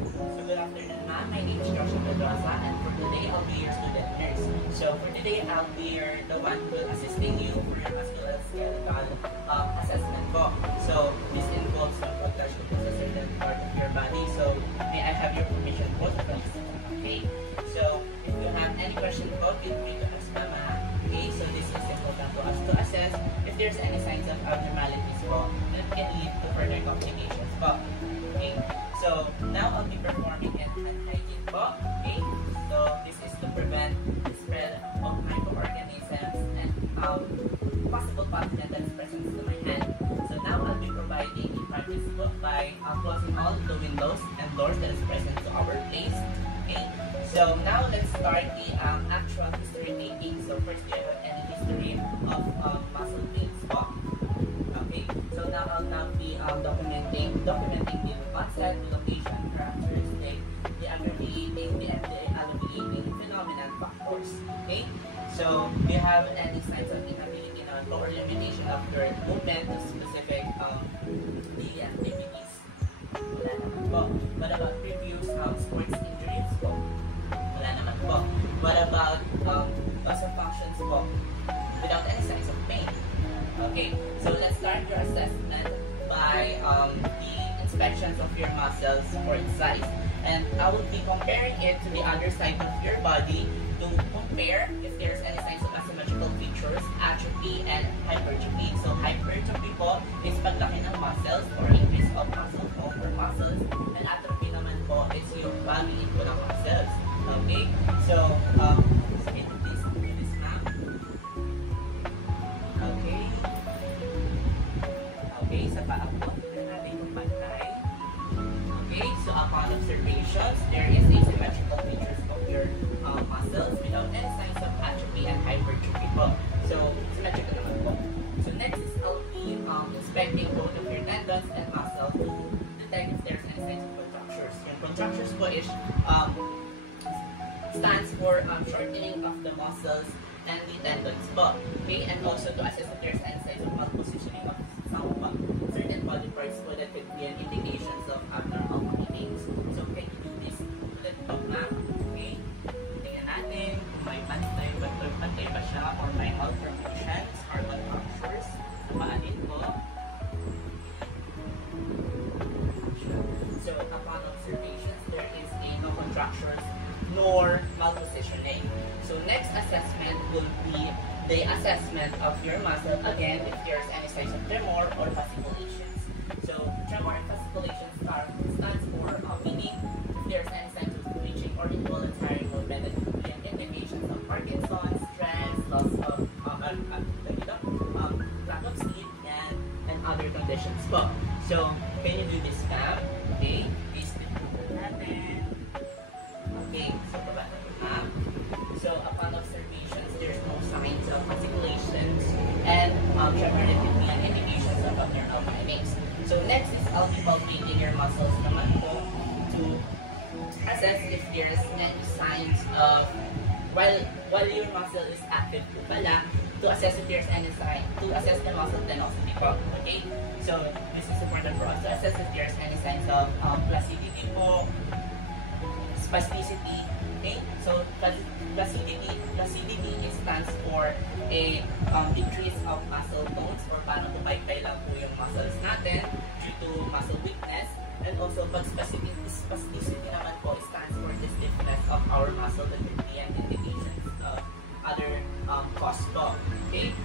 So good afternoon, ma'am. My name is Joshua Pedrosa, and for today I'll be your student nurse. So for today I'll be the one who will assisting you for your musculoskeletal assessment po. So this involves the touch to a certain part of your body. So may I have your permission po to touch? Okay. So if you have any question po, feel free to ask mama. Okay. So this is important to us to assess if there's any signs of abnormalities po that can lead to further complications po. Okay. So now I'll be performing an hand hygiene po. Okay. So this is to prevent the spread of microorganisms and possible pathogen that's present to my hand. So now I'll be providing a practice po by closing all the windows and doors that is present to our place. Okay. So now let's start the actual history taking. So first, do you have any history of muscle pains po? Okay, so now I'll now be documenting the onset, the location, characteristic, the aggregating, the alleviating phenomenon factors. Okay, so do you have any signs of inability or limitation of your movement to specific daily activities? Wala naman po. What about previous sports injuries po? Wala naman po. What about loss of functions po? Without any signs of pain? Okay, so let's start your assessment by the inspections of your muscles for its size. And I will be comparing it to the other side of your body to compare if there's any signs of asymmetrical features, atrophy, and hypertrophy. So hypertrophy po is paglaki ng muscles or increase of muscle tone or muscles. And atrophy naman po is yung bagging po ng muscles. Okay, so please do this ma'am. Okay. Okay, sa paa po, tignan natin yung pantay. Okay, so upon observations, there is asymmetrical features of your muscles without any signs of atrophy and hypertrophy po. So, symmetrical naman po. So next is I'll be inspecting both of your tendons and muscles to detect if there's any signs of contractures. Yung contractures po is stands for shortening of the muscles and the tendons po. Okay, and also to assess if there's any signs of malpositioning of some certain body parts po that could be an indications of abnormal pains. So can you do this ulit po ma'am? Okay, tingnan natin kung may pantay ba siya or may malformations or contractures sa paa din po. So upon observations, there is no contractures nor malpositioning. So next assessment will be the assessment of your muscle again if there's any signs of tremor or fasciculations. So tremor and fasciculations stands for meaning if there's any signs of twitching or involuntary movement that could be an indication of Parkinson's, stress, loss of lack of sleep, and other conditions po. So can you do this ma'am? Okay, please do natin. Okay, so baba na po ma'am. So upon observations, there's no signs of fasciculations and tremor that could be an indications of abnormal findings. So next is I'll be palpating your muscles naman po to assess if there's any signs of while your muscle is active po pala, to assess if there's any sign to assess the muscle tenosity po. Okay, so this is important for us to assess if there's any signs of placidity po, spasticity. Okay, so placidity stands for a decrease of muscle tones or paano tumaykay lang po yung muscles natin due to muscle weakness. And also pag spasticity naman po stands for the stiffness of our muscle that could be an indication of other cause po. Okay,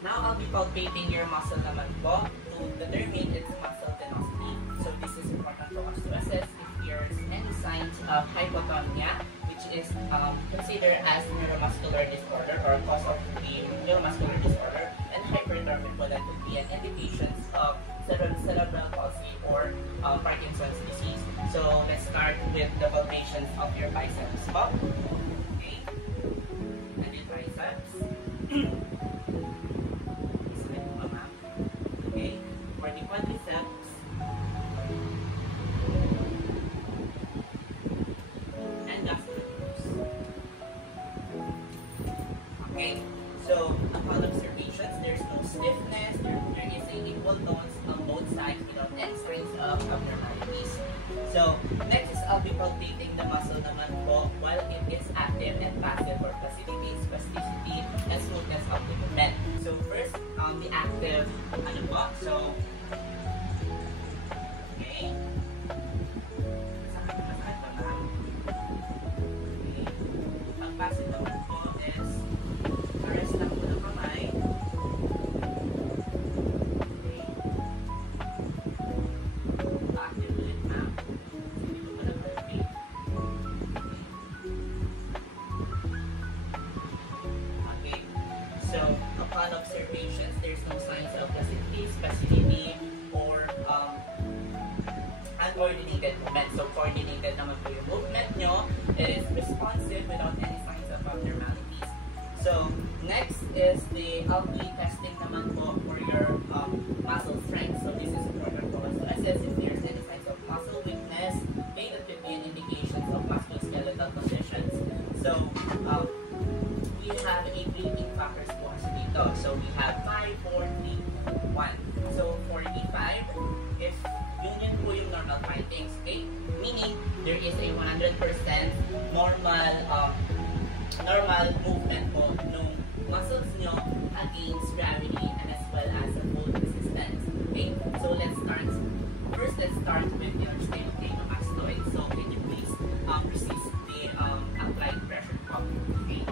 now I'll be palpating your muscle naman po to determine its muscle tenosity. So this is important for us to assess if there's any signs of hypotonia, which is considered as neuromuscular disorder or cause of the neuromuscular disorder, and hypertrophy po that could be an indications of cerebral palsy or Parkinson's disease. So let's start with the palpations of your biceps po. Okay, and your triceps. Okay, for the quadriceps. And gastrocnemius. Okay, so upon observations, there's no stiffness, there is a equal tones on both sides without any signs of abnormalities. So next is palpating the muscle naman po while it is active and passive for placidity, spasticity, and smoothness of the movement. So first, the active, ano po? So, okay. Masakit ba ma'am? Okay. Ang passive naman po is, rest lang po ng kamay. So, upon observations, there's no signs of placidity, spasticity, or uncoordinated movement. So, coordinated naman po yung movement nyo. It is responsive without any signs of abnormalities. So, next is the LP testing naman po for your muscle strength. So, this is important for us to assess if there's any signs of muscle weakness. Okay, that could be an indication of musculoskeletal positions. So, we have a breathing factors po kasi dito. So, we have 5, 4, 3, 1. So, for the 5, if yun po yung normal findings, okay? Meaning, there is a 100% normal movement po ng muscles nyo against gravity and as well as a full resistance. Okay? So, let's start with your sternocleidomastoid. So, can you please resist the applied pressure pump? Okay?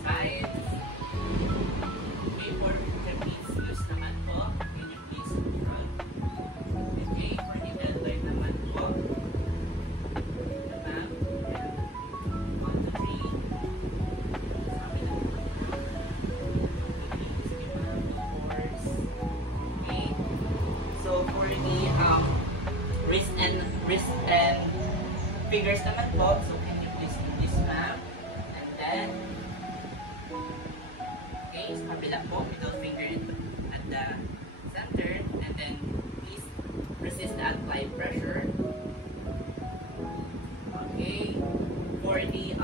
Sides. Okay, for the please use naman po. Can you please run? Okay, for the deltoid naman po. The map. 1, 2, 3. Sabi na po. Okay. So for the wrist and fingers naman po. So can you please do this map? And then okay, sa kabila po, middle finger at the center, and then please resist the applied pressure. Okay, for the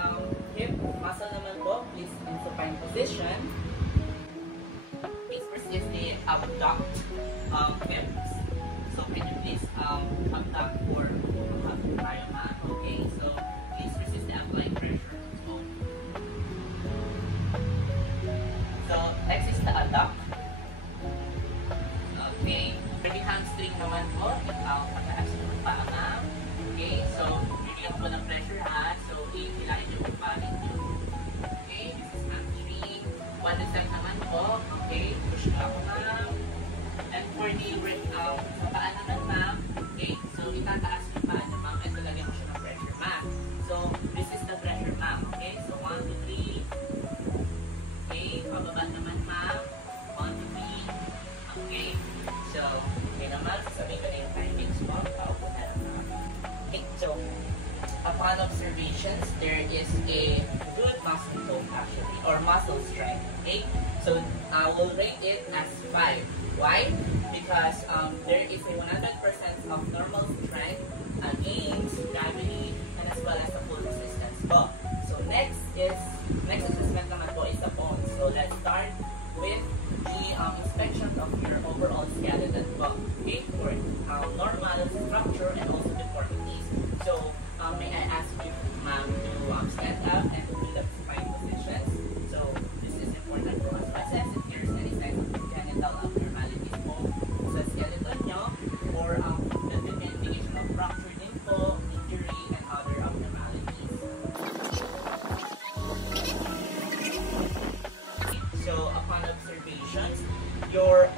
hip muscle naman po, please in supine position. Please resist the abduct hips. So can you please abduct or tayo ma? Okay, so please resist the applied pressure. So, next is the adduct. Okay. For the hamstring naman po, pataas yung paa ma'am. Okay, so, bigyan po ng pressure ha. So, hilahin yung paa ninyo. Okay, this is hamstring. One side naman po. Okay, push ka ako ma'am. And for the sa paa naman ma'am. Okay, so, itataas yung paa niya ma'am. And lagyan mo siya ng pressure ma'am. So, this is the pressure ma'am. Okay, so 1, 2, 3. Okay, pababa naman ma'am. 1, 2, 3. Okay. So, okay naman, sasabihin ko na yung findings mo. Paupo na lang ma'am. Okay, so, upon observations, there is a good muscle tone actually, or muscle strength. Okay, so I will rate it as 5. Why? Because there is a 100% of normal strength against gravity and as well as a full resistance po. So next assessment naman po is the bones. So let's start with the inspection of your overall skeleton po. Okay, for normal structure and also deformities. So may I ask you ma'am to stand up and do the spine positions. So this is important for us to assess if there's any signs of congenital abnormalities po sa skeleton nyo, or that will be indication of fracture din po, injury, and other abnormalities. So upon observations, your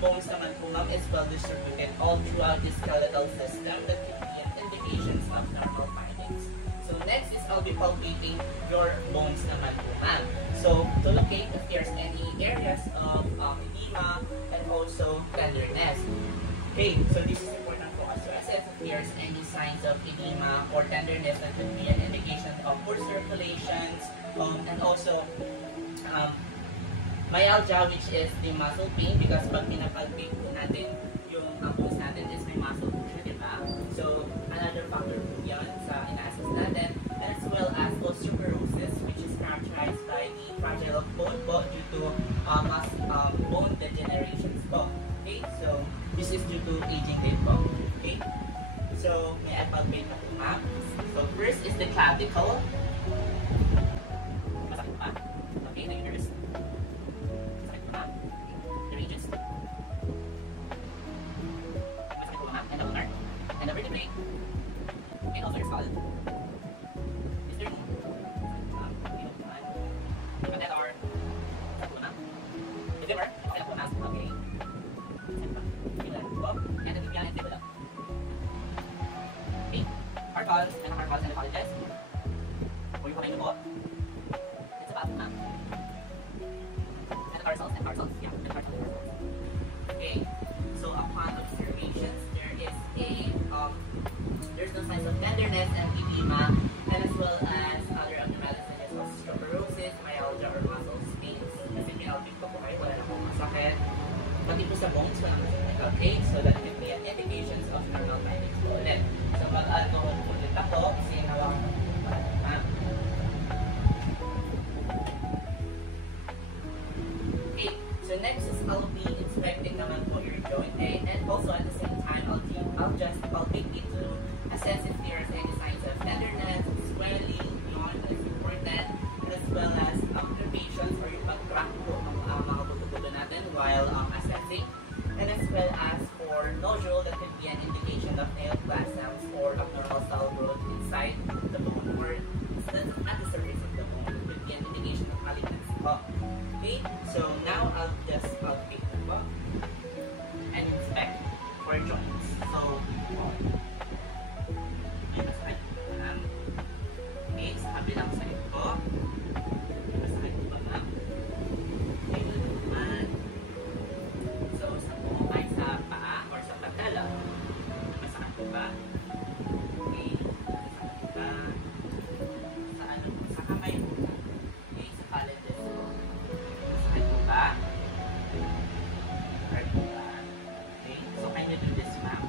bones naman po ma'am is well distributed all throughout the skeletal system. That could be indications of normal findings. So next is I'll be palpating your bones naman po ma'am. So to locate if there's any areas of edema and also tenderness. Okay, so this is important for us to assess if there's any signs of edema or tenderness. That could be an indication of poor circulations and also myalgia, which is the muscle pain, because pag pinapalpate po natin yung bones natin is may muscle pressure, diba? So, another factor po yan sa ina-assess natin, as well as osteoporosis, which is characterized by the fragile of bone po due to bone degenerations po. Okay, so this is due to aging din po. Okay, So, may I palpate na po, ma'am? So, first is the clavicle. Masakit pa. Okay, the uterus. Masakit pa, ma'am. The regions. Masakit po, ma'am. And the ulnar. And the vertebrae. And also your skull. Is there more? Ma'am, okay, no, ma'am. The patellar. Masakit po, ma'am. The liver. Okay na po, ma'am. Okay. Masakit pa. Okay, lang po. And the tibia and fibula. Okay. Carpals and carpals and the colleges. Or yung kamay niyo po. It's about ma'am. And the tarsals and tarsals. Yeah, the tarsals and tarsals. Okay. So upon observations, there's no signs of tenderness and edema, and as well as other abnormalities such as osteoporosis, myalgia, or muscle pains. Kasi pinalpit ko po kayo, wala na akong masakit. Pati po sa bones, wala masakit. Okay, so that could be an indications of normal findings po ulit. So mag-alcohol po ulit ako, kasi hawakan ko po ma'am. Okay, so next is I'll be inspecting naman po your joint A, and also at the same time, I'll just palpate it to assess if there's any signs of tenderness, swelling, yawn, that is important, as well as palpitations or yung pag-crack po ang mga buto-buto natin while assessing, and as well as for nodule, that could be an indication of neoplasms or abnormal cell growth inside the bone or at the surface of the bone. It could be an indication of malignancy po. Okay, so now I'll just palpate the po and inspect for joints. So, yung masakit po, ma'am. Okay, sa kabilang side po. Yung masakit po ba, ma'am? Okay, wala naman. So, sa buong ay sa paa or sa patella. Masakit po ba? Okay, masakit po ba? Sa ano po? Sa kamay po. Okay, sa colleges po. Masakit po ba? Hard po ba? Okay, so can you do this, ma'am?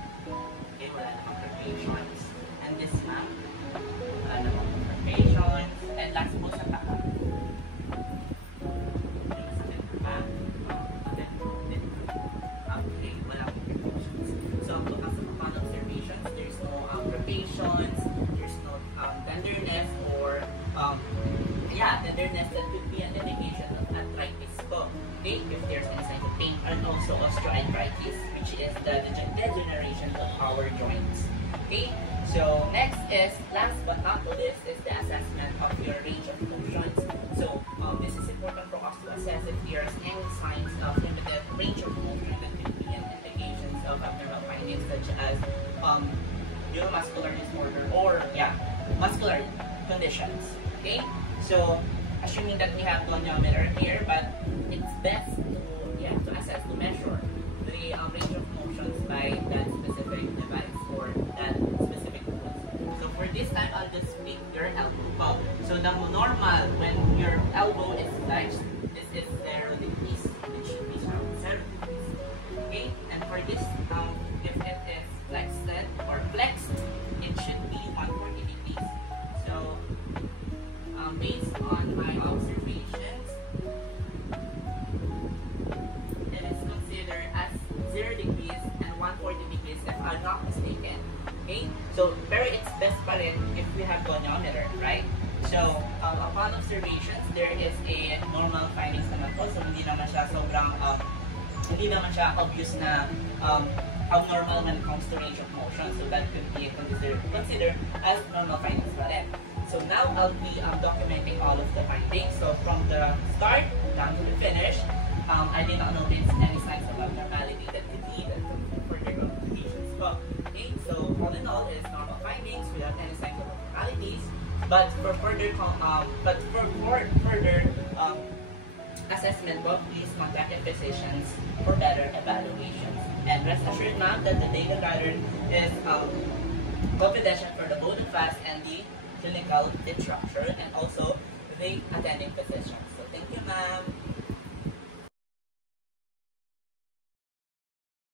Okay, wala namang curvations. And this, ma'am, wala namang curvations. And last po sa paa. May masakit po ba? Okay, wala akong curvations. So, upon observations, there's no curvations, there's no tenderness or tenderness that could be an indication of arthritis po. Okay, if there's any signs of pain, and also osteoarthritis, which is the degeneration of our joints. Okay, so next is, last but not the least, is the assessment of your range of motions. So this is important for us to assess if there's any signs of limited range of motion that could be an indications of abnormal findings such as neuromuscular disorder or muscular conditions. Okay, so assuming that we have goniometer here, but it's best to assess, to measure the range of motions by that specific device or that specific tool. So for this time, I'll just pick your elbow. So the normal, when your elbow is flexed, this is 0 degrees. It should be 0 degrees. Okay, and for this, if it is flexed or flexed, it should be 140 degrees. So based on my observations, it is considered as 0 degrees and 140 degrees if I'm not mistaken. Okay? So, pero it's best pa rin if we have goniometer, right? So, upon observations, there is a normal findings naman po. So, hindi naman siya sobrang, hindi naman siya obvious na abnormal when it comes to range of motion. So, that could be considered as normal findings pa rin. So now I'll be documenting all of the findings. So from the start down to the finish, I did not notice any signs of abnormality that could lead to further complications. Okay, so all in all, it is normal findings without any signs of abnormalities. But for further assessment, please contact your physicians for better evaluations. And rest assured, ma'am, that the data gathered is confidential for the both of us and the clinical instructor and also the attending physician. So thank you, ma'am.